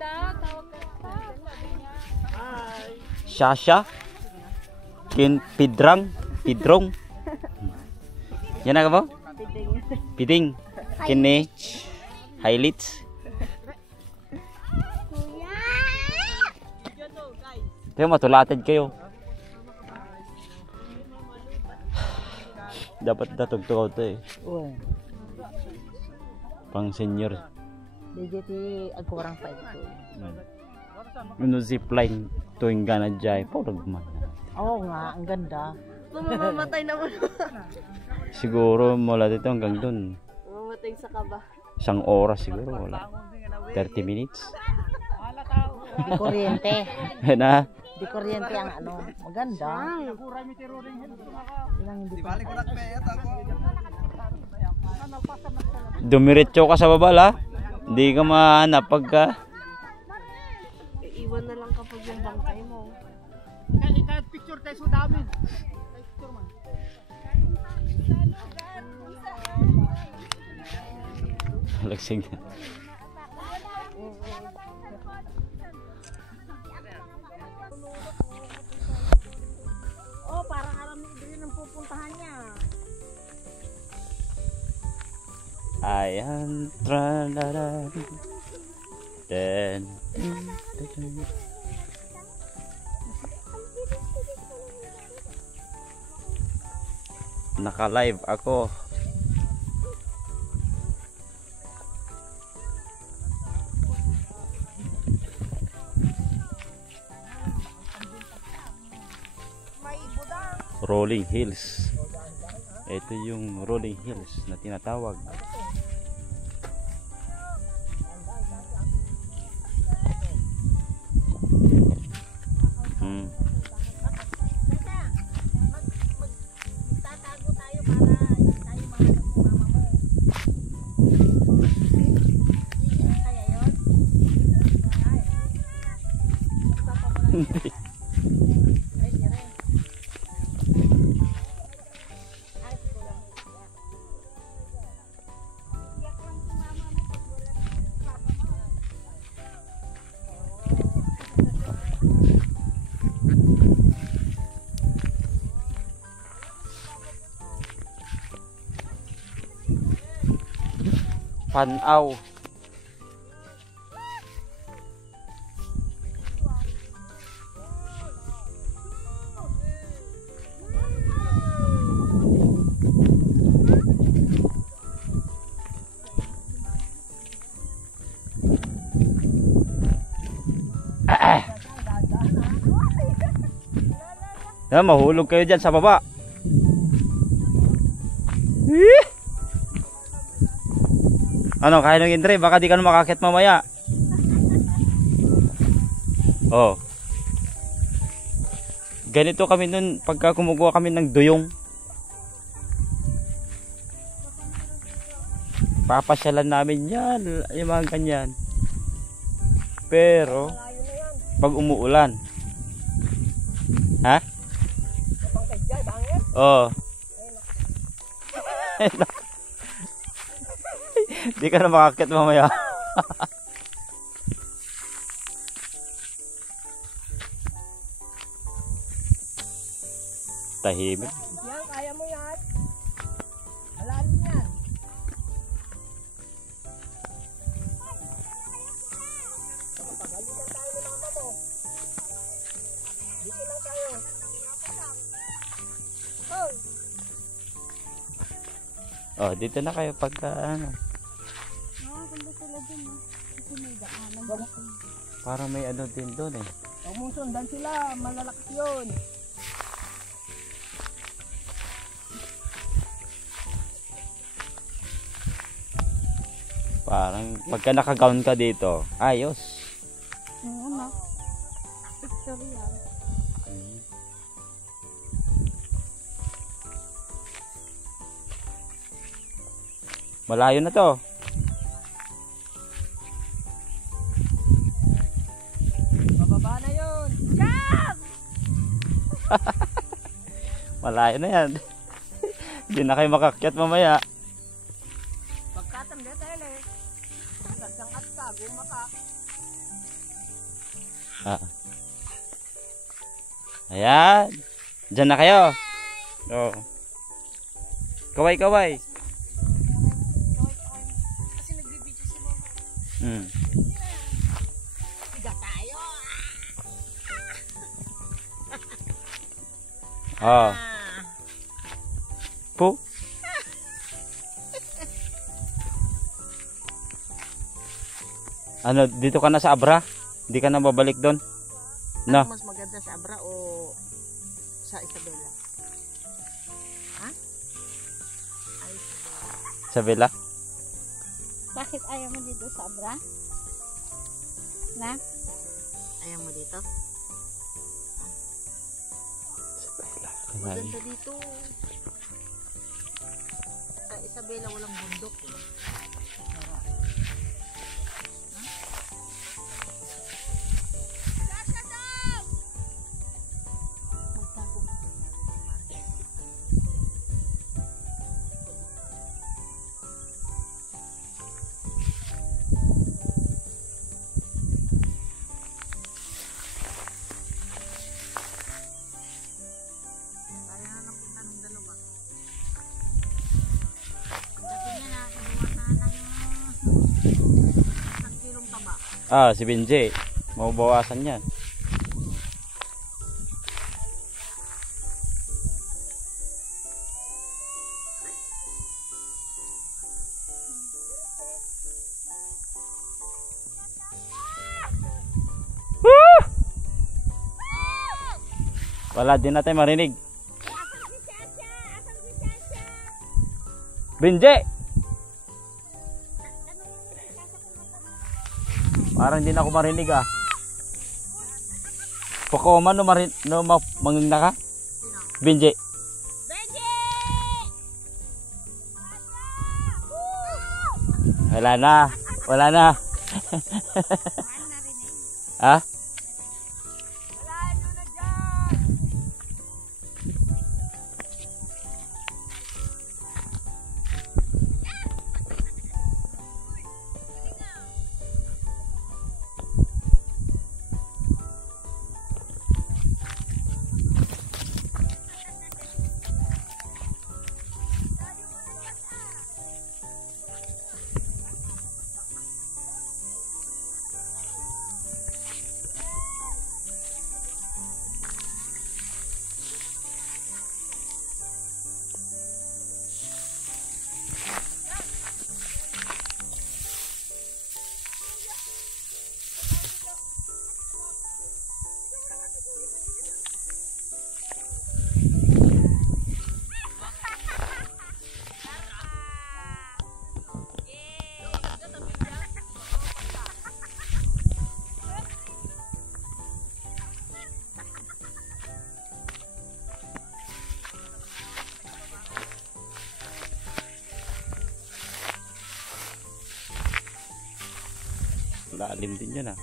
daw, tawag ka pa. Sabi niya. Shasha. Pidrong. Yan na ka ba? Piding. Kinech. Highlights. Ito matulated kayo. Dapat datugtugaw to eh. Pang senior. DJT agkurang pa ito. Ano zipline tuwing gana dyan. Porog man. Oo nga, ang ganda. Mamamatay naman. Siguro mula dito hanggang dun. Mamamatay sa kaba. 1 oras siguro. Wala. 30 minutes. Di kuryente. Na? Di kuryente ang ano. Maganda. Dumiretso ka sa baba la. Hindi ka mahanap pagka. Iiwan na lang kapag yung bangkay mo. Kahit picture tayo sa dami. Picture man. Lagsig na. Oh, parang alam ni Idrin ang pupuntahan niya. Ayan, tralala. Then, naka-live ako. Rolling Hills. Ito yung Rolling Hills na tinatawag. Hindi. Panaw. Ya, mahulog kayo dyan sa baba. Ano, kaya nung Indre, baka di ka na makakit mamaya. Oh. Ganito kami nun pagka kumukuha kami ng duyong. Papasyalan namin yan, yung mga ganyan. Pero pag umuulan. Ha? Oh. Di ka na makakit mamaya. Tahimik. Yan, kaya mo yan. Malalim yan. Pagalitan tayo ng mama mo. Dito lang tayo. Oh, dito na kayo pagka ano. Parang may ano din doon eh. Huwag mong sundan sila, malalakas yun. Parang pagka naka-gown ka dito, ayos. Oo na. Picture yan. Malayo na to. Bababa na yun. Malayo na yan. Hindi na kayo makakyat mamaya. Pagkatanda tayo eh. Nagsangat ka, gumaka. Ah. Ayan. Diyan na kayo. Oh. Kaway, kaway. Kasi nagbibidyo si mama. Hmm. Higa tayo. Oh. Po. Ano, dito ka na sa Abra? Hindi ka na babalik doon? No. Mas maganda sa Abra o sa Isabela? Ha? Ay, Isabela. Sa Villa? Bakit ayaw mo dito sa Abra? Na? Ayaw mo dito? Kaya, Maganda dito. Sa Isabela walang bundok. ah, si Benji. Mabawasan yan. Wala din natin marinig. Benji! Parang hindi na ako marinig ah. Pokoma no manging na ka? Benji. Wala na. Wala na. Ha? Lalim din yan ah.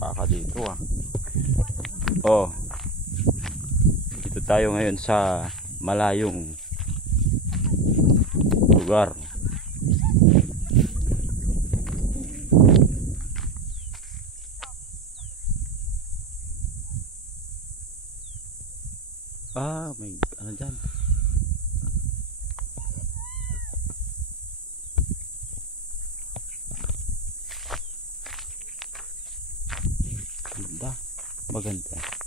Baka dito ah. Oh. Dito tayo ngayon sa malayong lugar. Ah, may ano dyan. Maganda.